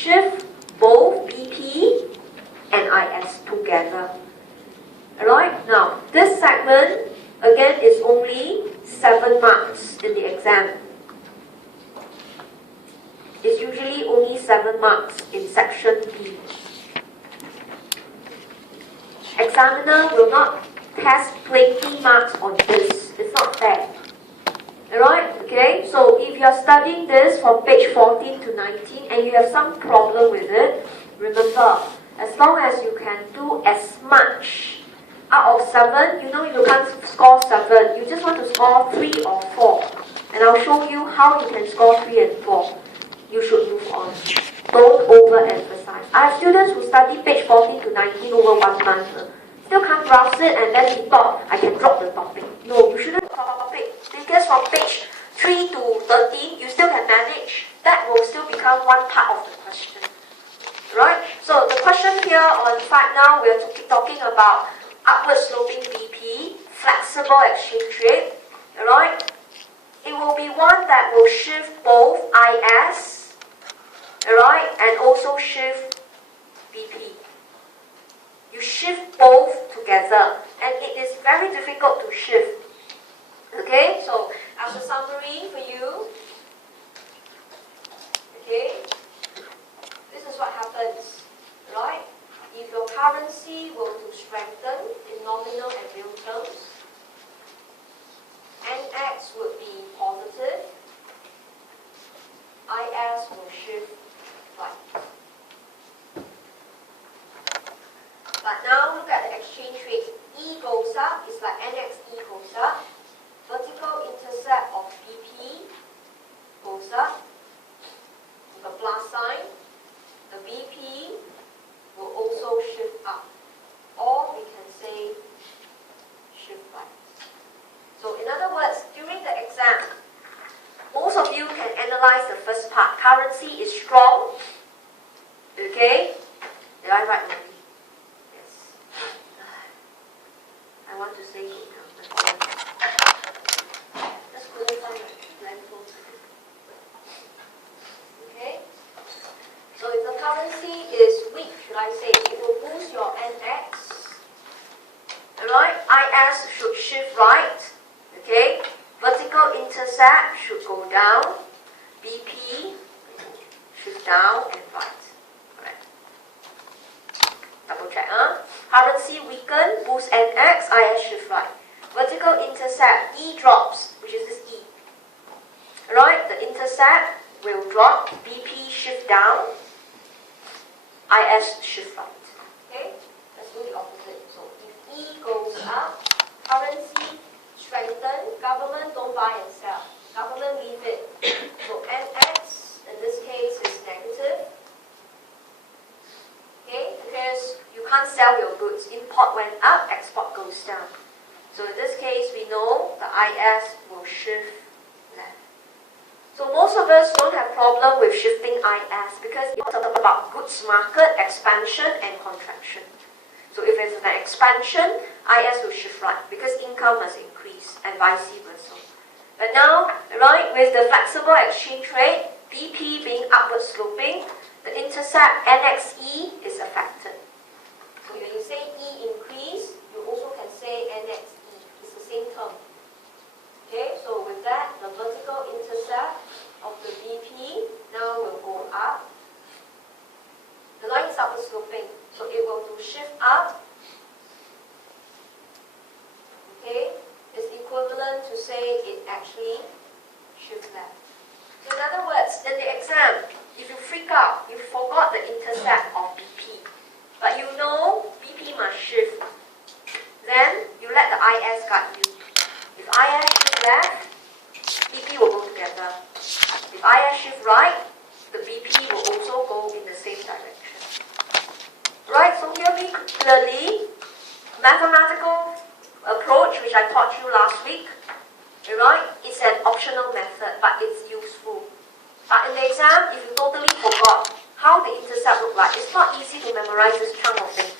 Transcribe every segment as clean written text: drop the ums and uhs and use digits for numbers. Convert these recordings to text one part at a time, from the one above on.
shift both BP and IS together. Alright, now this segment again is only 7 marks in the exam. It's usually only 7 marks in section B. Examiner will not test 20 marks on this. It's not fair. Alright, okay? So if you are studying this from page 14 to 19 and you have some problem with it, remember, as long as you can do as much out of 7, you know you can't score 7. You just want to score 3 or 4. And I'll show you how you can score 3 and 4. You should move on. Don't overemphasize. I have students who study page 14 to 19 over 1 month. Still can't grasp it, and then he thought, I can drop the topic. No, you shouldn't drop the topic. Because from page 3 to 13, you still can manage. That will still become one part of the question. Right? So the question here on fact now, we're talking about upward sloping BP, flexible exchange rate. Alright? It will be one that will shift both IS, alright, and also shift BP. You shift both together, and it is very difficult to shift. Okay, so as a summary for you, okay, this is what happens, right? If your currency were to strengthen in nominal and real terms, NX would be positive, IS will shift right. But now look at the exchange rate. E goes up, it's like NXE goes up. Vertical intercept of BP goes up with a plus sign. The BP will also shift up. Or we can say shift right. So in other words, during the exam, most of you can analyze the first part. Currency is strong. Okay? Did I write already? Yes. I want to say it now. Let's clarify my blindfold. Okay? So if the currency is weak, should I say, it will boost your NX. Alright? IS should shift right. Okay? Vertical intercept should go down. BP shift down and right. Correct. Double check, huh? Currency weaken, boost NX, IS shift right. Vertical intercept, E drops, which is this E. Alright, the intercept will drop, BP shift down, IS shift right. Okay? Let's do the opposite. So if E goes up, currency strengthen, government don't buy and sell. Government leave it. So NX in this case is negative. Okay, because you can't sell your goods. Import went up, export goes down. So in this case, we know the IS will shift left. So most of us don't have problem with shifting IS because it's about goods market, expansion and contraction. So if it's an expansion, IS will shift right because income must increase and vice versa. But now, right, with the flexible exchange rate, BP being upward sloping, the intercept NXE is affected. So when you say E increase, you also can say NXE. It's the same term. Okay, so with that, the vertical intercept of the BP now will go up. The line is upward sloping, so it will do shift up. Okay, is equivalent to say it actually shift left. So in other words, in the exam, if you freak out, you forgot the intercept of BP, but you know BP must shift, then you let the IS guide you. If IS shift left, BP will go together. If IS shift right, the BP will also go in the same direction. Right, so hear me clearly. Mathematical approach, which I taught you last week, right? It's an optional method, but it's useful. But in the exam, if you totally forgot how the intercept look like, it's not easy to memorize this chunk of thing.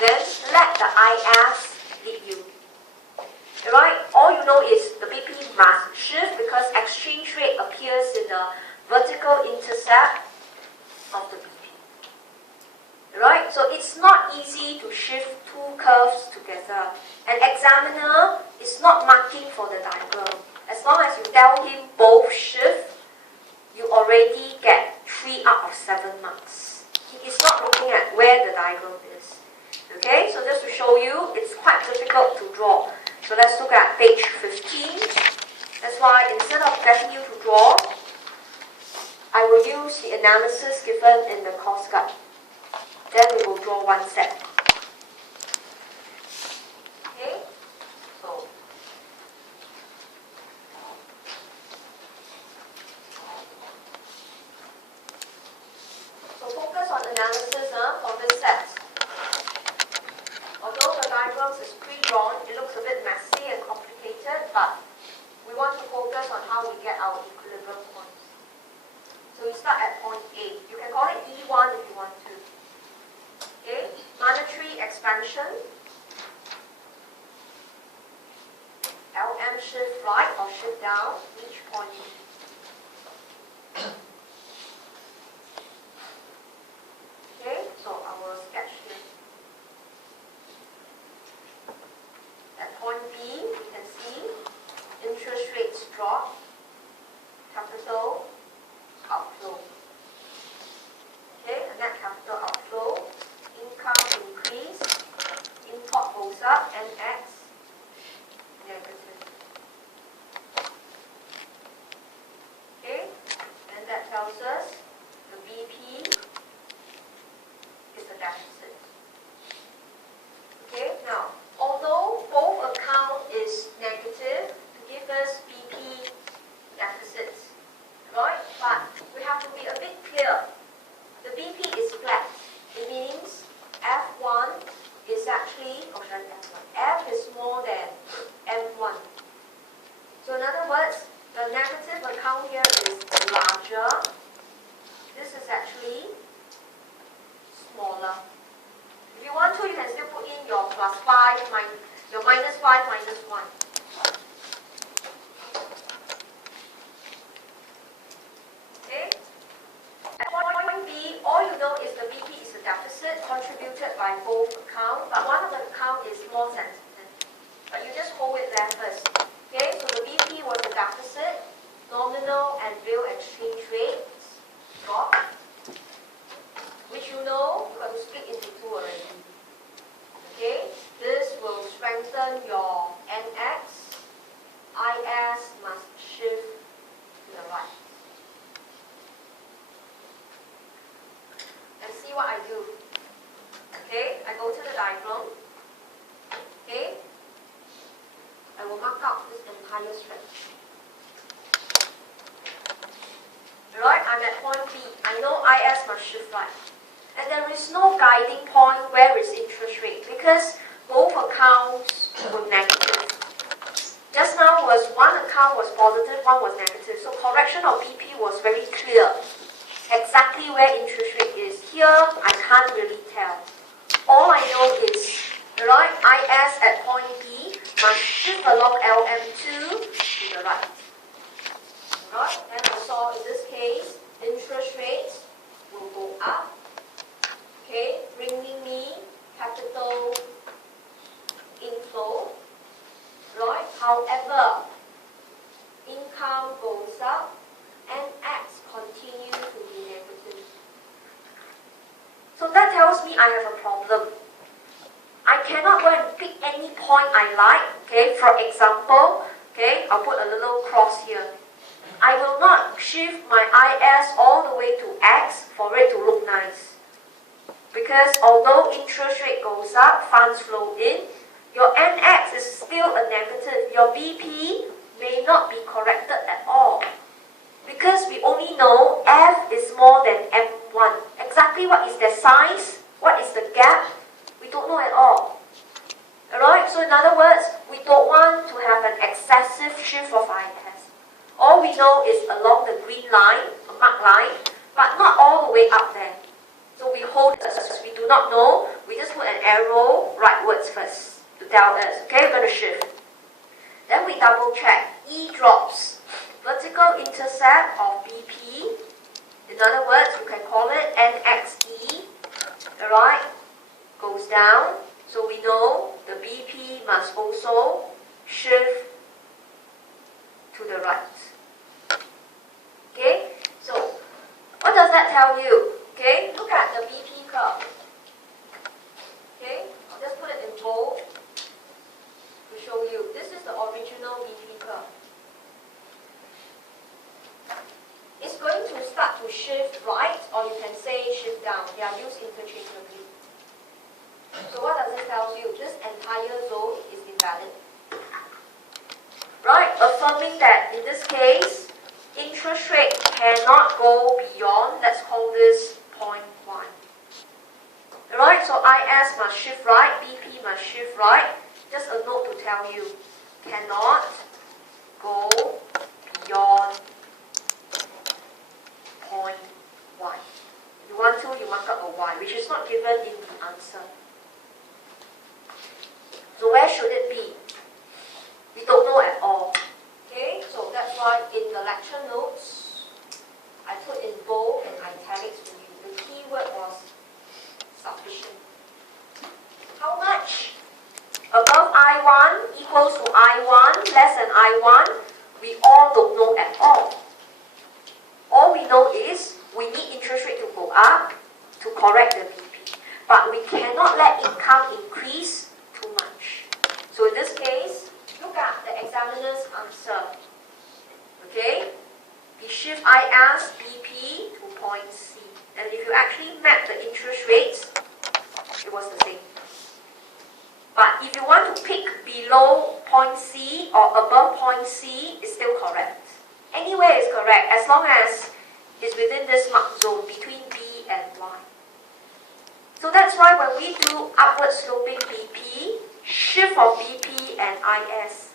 Then let the IS lead you. Right? All you know is the BP must shift because exchange rate appears in the vertical intercept. of the BP. Right? So it's not easy to shift two curves together. An examiner is not marking for the diagram. As long as you tell him both shift, you already get 3 out of 7 marks. He is not looking at where the diagram is. Okay, so just to show you, it's quite difficult to draw. So let's look at page 15. That's why instead of getting you to draw, I will use the analysis given in the course guide. Then we will draw one set. Okay, so focus on analysis for this set. Although the diagrams is pre-drawn, it looks a bit messy and complicated, but we want to focus on how we get our equilibrium points. So we start at point A. You can call it E1 if you want to. Okay, monetary expansion, LM shift right or shift down, each point. Okay, so I will sketch here. At point B, you can see interest rates drop, capital outflow. Okay, a net capital outflow, income increase, import goes up, NX negative. Okay, and that tells us the BP is a deficit. Okay, now, although both account is negative to give us BP deficits, right? But we have to be a bit clear. The BP is flat. It means F1 is actually, F is more than M1. So in other words, the negative account here is larger. This is actually smaller. If you want to, you can still put in your +5, your -5, -1. Okay? At point B, all you know is the BP is a deficit contributed by both accounts, but one of the account is more sensitive. But you just hold it there first. Okay, so the BP was a deficit, nominal and real exchange rates drop, which you know you got to split into two already. Okay, this will strengthen your NX. IS must shift to the right. And see what I do. Okay, I go to the diagram. Okay, I will mark out this entire stretch. Right, I'm at point B. I know IS must shift right. And there is no guiding point where is interest rate because both accounts were negative. Just now was one account was positive, one was negative. So correction of BP was very clear. Exactly where interest rate is. Here, I can't really tell. All I know is, right, IS at point B must shift along LM2 to the right. Right, and I saw in this case, interest rates will go up. Okay, bringing me capital inflow. Right, however, income goes up and X continue to be negative. So that tells me I have a problem. I cannot go and pick any point I like. Okay, for example, okay, I'll put a little cross here. I will not shift my IS all the way to X for it to look nice. Because although interest rate goes up, funds flow in, your NX is still a negative. Your BP may not be corrected at all. Because we only know F is more than M1. Exactly what is their size, what is the gap, we don't know at all. Alright, so in other words, we don't want to have an excessive shift of IS. All we know is along the green line, a marked line, but not all the way up there. So we hold as we do not know, we just put an arrow rightwards first to tell us, okay, we're going to shift. Then we double check, E drops, vertical intercept of BP, in other words, you can call it down, so we know the BP must also shift to the right. Okay, so what does that tell you? Okay, look at the BP curve. Okay, I'll just put it in bold to show you. This is the original BP curve. It's going to start to shift right, or you can say shift down. They are used interchangeably. So what does it tell you? This entire zone is invalid. Right, affirming that in this case, interest rate cannot go beyond, let's call this 0.1. Alright, so IS must shift right, BP must shift right. Just a note to tell you, cannot go beyond 0.1. If you want to, you mark up a Y, which is not given in the answer. So where should it be? We don't know at all. Okay, so that's why in the lecture notes, I put in bold and italics for you. The key word was sufficient. How much? Above I1 equals to I1, less than I1, we all don't know at all. All we know is we need interest rate to go up to correct the BP. But we cannot let income increase too much. So in this case, look at the examiner's answer. Okay? We shift IS BP to point C. And if you actually map the interest rates, it was the same. But if you want to pick below point C or above point C, it's still correct. Anywhere is correct as long as it's within this mark zone between B and Y. So that's why when we do upward sloping BP, shift for BP and IS,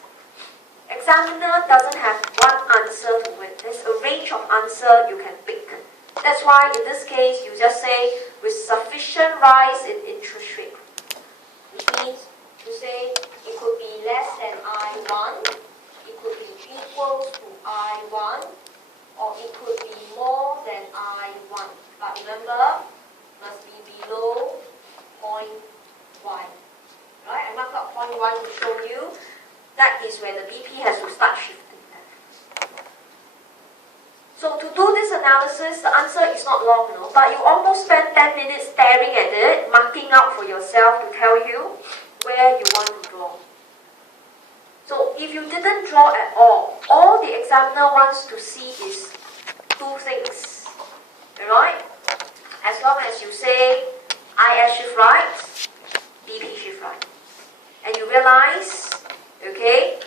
examiner doesn't have one answer to it. There's a range of answers you can pick. That's why in this case, you just say with sufficient rise in interest rate. Which means you say it could be less than I1, it could be equal to I1, or it could be more than I1. But remember, must be below point Y. Right? I mark up point 1 to show you that is where the BP has to start shifting. So to do this analysis, the answer is not long, no, but you almost spend 10 minutes staring at it, marking out for yourself to tell you where you want to draw. So if you didn't draw at all the examiner wants to see is two things. Alright? As long as you say IS shift right, BP shift right. And you realize, okay,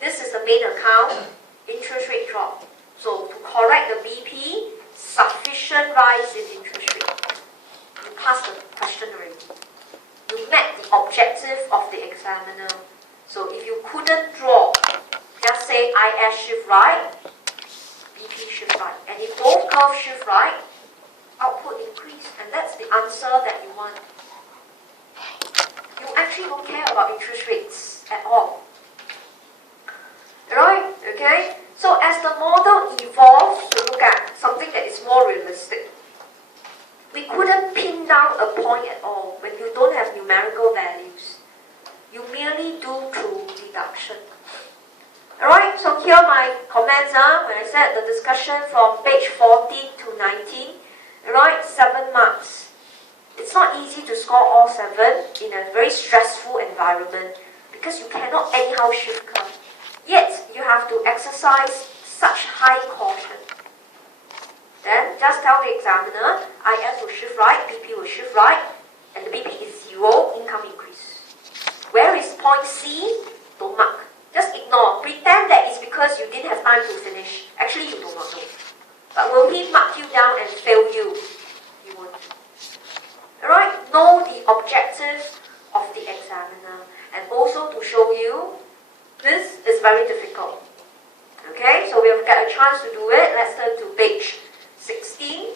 this is the main account, interest rate drop. So to correct the BP, sufficient rise in interest rate. You passed the question already. You met the objective of the examiner. So if you couldn't draw, just say IS shift right, BP shift right. And if both curves shift right, output increase. And that's the answer that you want. You actually don't care about interest rates at all. Alright? Okay? So as the model evolves to look at something that is more realistic, we couldn't pin down a point at all when you don't have numerical values. You merely do through deduction. Alright, so here are my comments when I said the discussion from page 14 to 19. Alright, 7 marks. It's not easy to score all 7 in a very stressful environment because you cannot anyhow shift curve. Yet, you have to exercise such high caution. Then, just tell the examiner, IS will shift right, BP will shift right, and the BP is 0, income increase. Where is point C? Don't mark. Just ignore. Pretend that it's because you didn't have time to finish. Actually, you do not know. But will he mark you down and fail you? He won't. Alright, know the objective of the examiner. And also to show you, this is very difficult. Okay, so we've got a chance to do it. Let's turn to page 16.